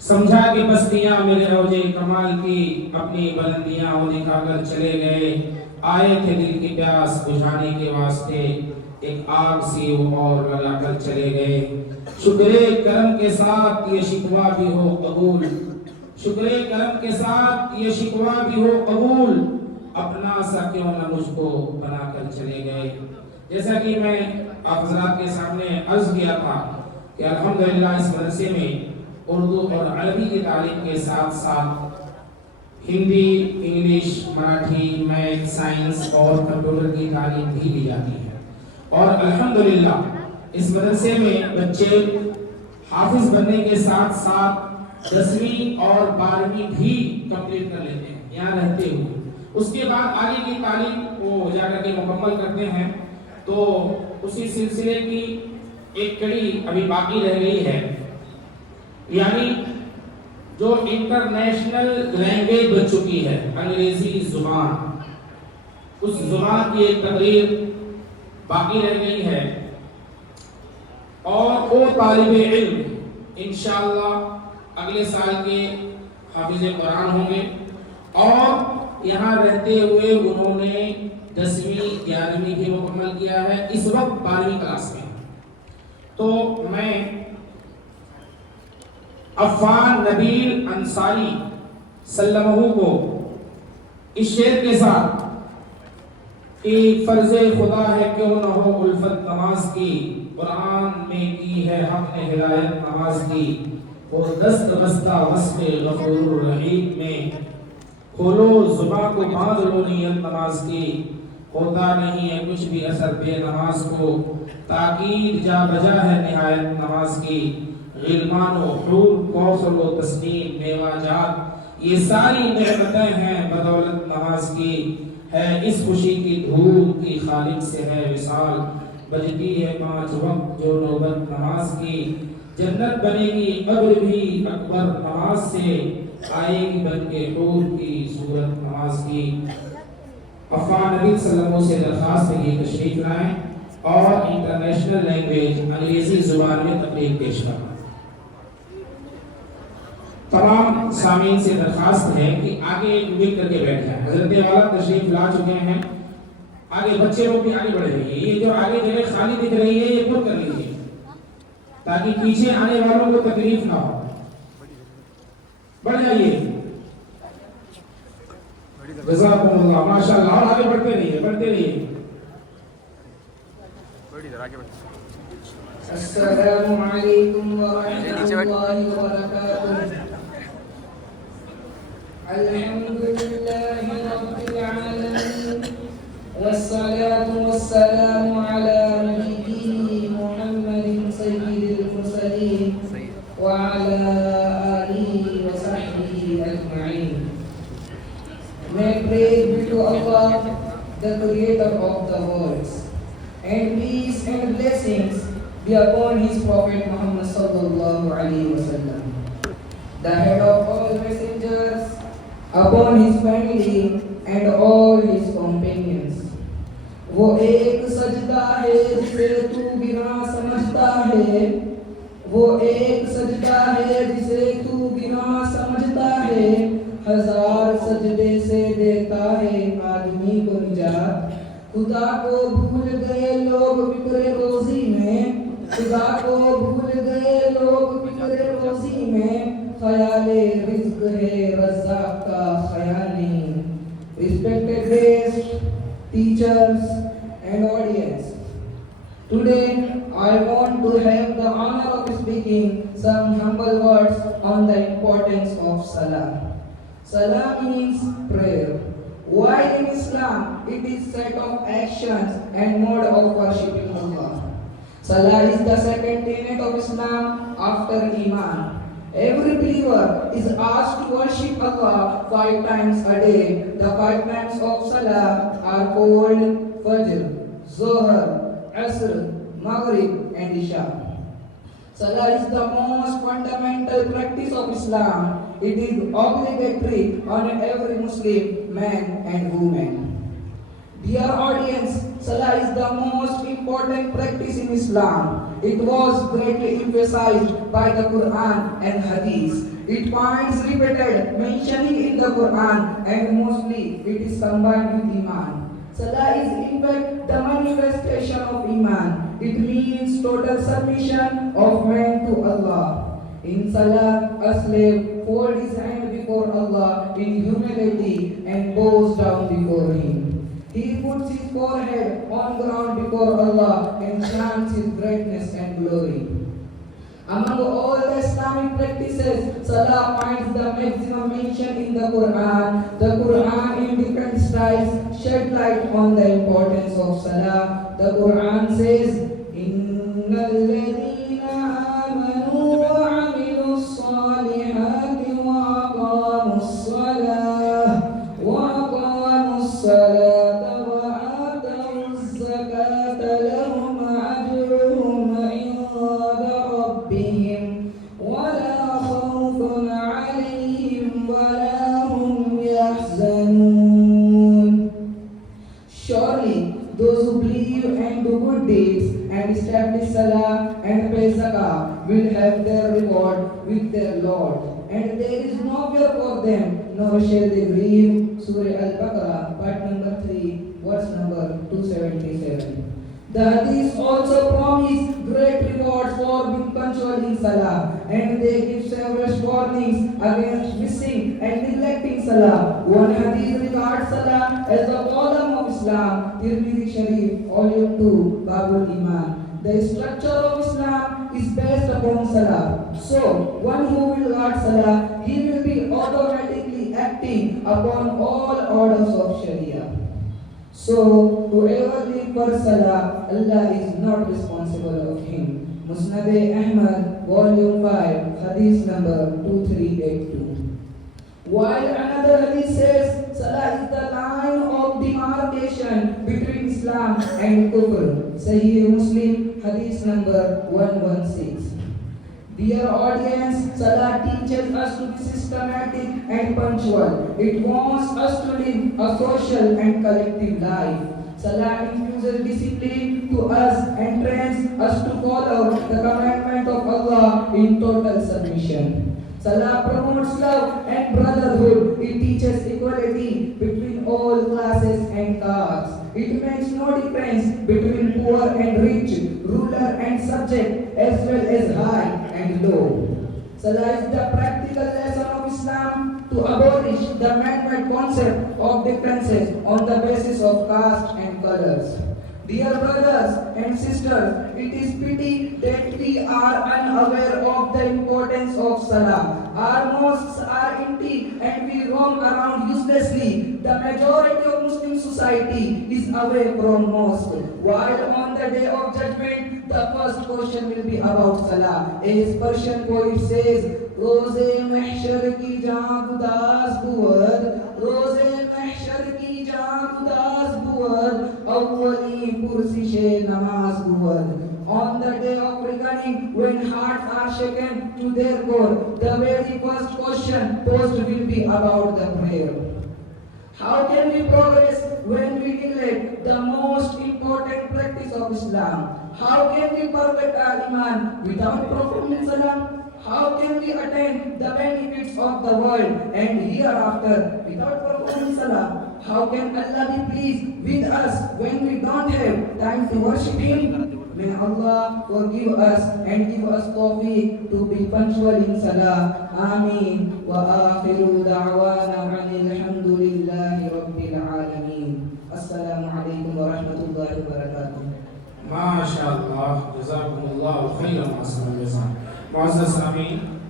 समझा कि बस्तियां मेरे रोजे कमाल की अपनी बुलंदियां वो दिखा कर चले गए। आए थे दिल की प्यास बुझाने के वास्ते, एक आग सी वो और लगा कर चले गए। शुक्र करम के साथ ये शिकवा भी हो कबूल, शुक्र करम के साथ ये शिकवा भी हो कबूल, अपना सा क्यों न मुझको बना कर चले गए। जैसा कि मैं आप हज़रात के सामने अर्ज किया था कि अल्हम्दुलिल्लाह इस मदरसे में उर्दू और अरबी की तालीम के साथ साथ Hindi, English, Marathi, math, science और कंप्यूटर की तालीम भी दी जाती है। और अल्हम्दुलिल्लाह इस मदरसे में बच्चे हाफिज बनने के साथ साथ 10वीं और 12वीं भी कंप्लीट कर लेते हैं यहाँ रहते हुए। उसके बाद आगे की तालीम वो जाकर के मुकम्मल करते हैं। तो उसी सिलसिले की एक कड़ी अभी बाकी रह गई है, यानी जो इंटरनेशनल लैंग्वेज बन चुकी है अंग्रेजी जुबान, उस जुबान की एक तकरीर बाकी रह गई है। और वो तालिबे इल्म इंशाअल्लाह अगले साल के हाफिज कुरान होंगे और यहाँ रहते हुए उन्होंने 10वीं 11वीं भी मुकम्मल किया है, इस वक्त 12वीं क्लास में। तो मैं अफ़ान नबील अंसारी सल्लमहू को इस शेर के साथ कि फर्ज़े खुदा है क्यों न हो उल्फत नमाज की, कुरान में की है हमने हिदायत नमाज की, वो दस्त बस्ता वस्फ़े गफूरुर रहीम में, खोलो जुबान को बांध लो नियत नमाज की, होता नहीं है कुछ भी असर बेनमाज को, ताकीद जा बजा है निहायत नमाज की, गिलमान व हूर कौसल व तस्नीम मेवा जात, ये सारी नेमतें हैं बदौलत नमाज की, है इस खुशी की धूम की खालिक से है विसाल, बजती है 5 वक्त जो नौबत नमाज की, जन्नत बनेगी कब्र भी अकबर नमाज से, आएगी बन के हूर की सूरत नमाज की। अफ़ान नबी सल्लल्लाहु से दरखास्त है कि तशरीफ लाएं और इंटरनेशनल लैंग्वेज अंग्रेजी जुबान में तकरीर पेश करें। तमाम सामीन से दरखास्त है कि आगे मिल करके बैठ जाए। हजरत वाला तशरीफ ला चुके हैं, आगे बच्चे लोग भी आगे बढ़ रही है। ये जो आगे जगह खाली दिख रही है ये पूर्ण कर लीजिए ताकि पीछे आने वालों को तकलीफ ना हो। बढ़ जाइए, जज़ाकुमुल्लाह, माशाअल्लाह। और आगे बढ़ते रहिए, बढ़ते रहिए। अस्सलामु अलैकुम व रहमतुल्लाहि व बरकातुहू। अल्हम्दुलिल्लाहि रब्बिल आलमीन वस्सलातु वस्सलामु अला नबिय्यिही मुहम्मदिन सय्यिदिल मुरसलीन व अला आलिहि व सहबिही अजमईन। May praise be to Allah, the creator of the worlds, and peace and blessings be upon his prophet Muhammad sallallahu alaihi wasallam, the head of all messengers, upon his family and all his companions. वो एक सजदा है जिसे तू बिना समझता है, वो एक सजदा है जिसे तू बिना समझता है, हजार सजदे से देता है आदमी को निजात। खुदा को भूल गए लोग फिक्रे रोजी में, खुदा को भूल गए लोग फिक्रे रोजी में, ख्याले रिज़्क़ है रज़्ज़ाक़ का ख्याल नहीं। Respected guests, teachers and audience, today I want to have the honor of speaking some humble words on the importance of Salah. Salah means prayer. Why in Islam it is set of actions and mode of worshipping Allah. Salah is the second tenet of Islam after Iman. Every believer is asked to worship Allah 5 times a day. The 5 times of Salah are called Fajr, Zohar, Asr, Maghrib and Isha. Salah is the most fundamental practice of Islam. It is obligatory on every Muslim man and woman. Dear audience, Salah is the most important practice in Islam. It was greatly emphasized by the Quran and Hadith. It finds repeated mentioning in the Quran and mostly it is combined with Iman. Salah is in fact the manifestation of Iman. It means total submission of man to Allah. In Salah, a slave folds his hand before Allah in humility and bows down before Him. He puts his forehead on ground before Allah and chants His greatness and glory. Among all the Islamic practices, Salah finds the maximum mention in the Quran. The Quran in different styles shed light on the importance of Salah. The Quran says, "Inna alladhina amanu wa amilu salihati wa aqamu salah wa aqamu salah and establish Salah and pay Zakah will have their reward with their Lord, and there is no fear for them, nor shall they grieve. Surah Al-Baqarah, part number 3, verse number 277. The Hadith also promise great rewards for being punctual in Salah, and they give several warnings against missing and neglecting Salah. One Hadith regards Salah as the column of Islam, Tirmidhi Sharif, volume 2, Babul Iman. The structure of Islam is based upon Salah. So, one who will guard Salah, he will be automatically acting upon all orders of Sharia. So, whoever lives for Salah, Allah is not responsible of him. Musnad Ahmad, volume 5, hadith number 2382. While another hadith says, Salah is the line of demarcation between Islam and Kufr. Sahih Muslim, hadith number 116. Dear audience, Salah teaches us to be systematic and punctual. It wants us to live a social and collective life. Salah infuses discipline to us and trains us to follow the commandment of Allah in total submission. Salah promotes love and brotherhood. It teaches equality between all classes and castes. It makes no difference between poor and rich, ruler and subject, as well as high and low. Salah is the practical lesson of Islam to abolish the man-made concept of differences on the basis of caste and colors. Dear brothers and sisters, it is pity that we are unaware of the importance of Salah. Our mosques are empty and we roam around uselessly. The majority of Muslim society is away from mosque. While on the day of judgment, the first question will be about Salah. As Persian poet says, Roze mahshar ki jaan udaas buwad, Roze mahshar ki jaan udaas buwad, awwali pursishe namaz buwad. On the day of reckoning, when hearts are shaken to their core, the very first question posed will be about the prayer. How can we progress when we neglect the most important practice of Islam? How can we perfect our Iman without performing Salah? How can we attain the benefits of the world and hereafter without performing Salah? How can Allah be pleased with us when we don't have time to worship Him? May Allah forgive us and give us tawfiq to be punctual in Salah. Ameen. Wa akhiru da'wana alhamdulillahi rabbil alameen. Assalamu alaikum wa rahmatullahi wa barakatuh. MashaAllah, Jazakumullah khairan wa sallam. Muazzaz Amin,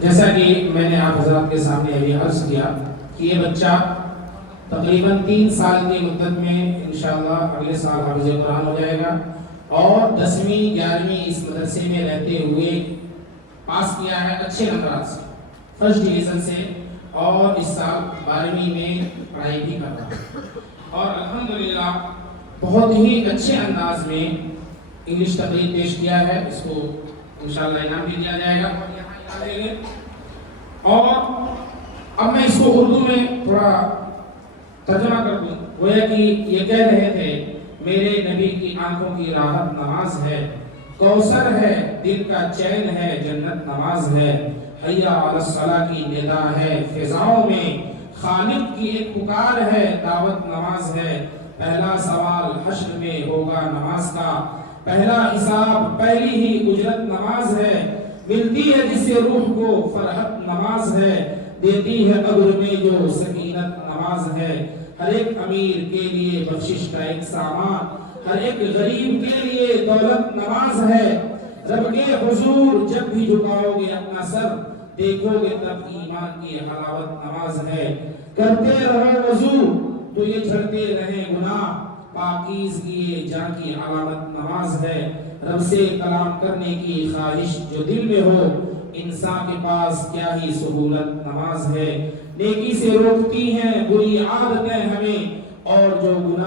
जैसा कि मैंने आप हज़रात के सामने अभी अर्ज किया कि ये बच्चा तकरीबन 3 साल की मुद्दत में इंशाअल्लाह अगले साल हाफ़िज़ कुरान हो जाएगा और 10वीं 11वीं इस मदरसे में रहते हुए पास किया है अच्छे नंबरात से, फर्स्ट डिवीज़न से, और इस साल 12वीं में पढ़ाई भी कर रहा है और अल्हम्दुलिल्लाह बहुत ही अच्छे अंदाज में इंग्लिश तकरीर पेश किया है। इसको इंशाअल्लाह इनाम भी दिया जाएगा और اب میں اس کو اردو میں تھوڑا ترجمہ کر دوں. گویا کہ یہ کہہ رہے تھے میرے نبی کی آنکھوں کی راحت نماز ہے، کوثر ہے دل کا چین ہے جنت نماز ہے، حی علی الصلاۃ کی ندا ہے فضاؤں میں، خالق کی ایک پکار ہے دعوت نماز ہے، پہلا سوال حشر میں ہوگا نماز کا، پہلا حساب پہلی ہی اجرت نماز ہے، ملتی ہے جس سے روح کو فرحت نماز ہے، دیتی ہے قبر میں جو سکینت نماز ہے، ہر ایک امیر کے لیے بخشش کا ایک سامان، ہر ایک غریب کے لیے دولت نماز ہے، رب کے حضور جب بھی جھکاؤ گے اپنا سر دیکھو گے تب ایمان کی حلاوت نماز ہے، کرتے رہو وضو تو یہ جھڑتے رہے گناہ، پاکیزگی جان کی علامت نماز ہے، رب سے کلام کرنے کی خواہش جو دل میں ہو انسان کے پاس کیا ہی سہولت نماز ہے، نیکی سے روکتی ہیں بری عادتیں ہمیں اور جو گناہ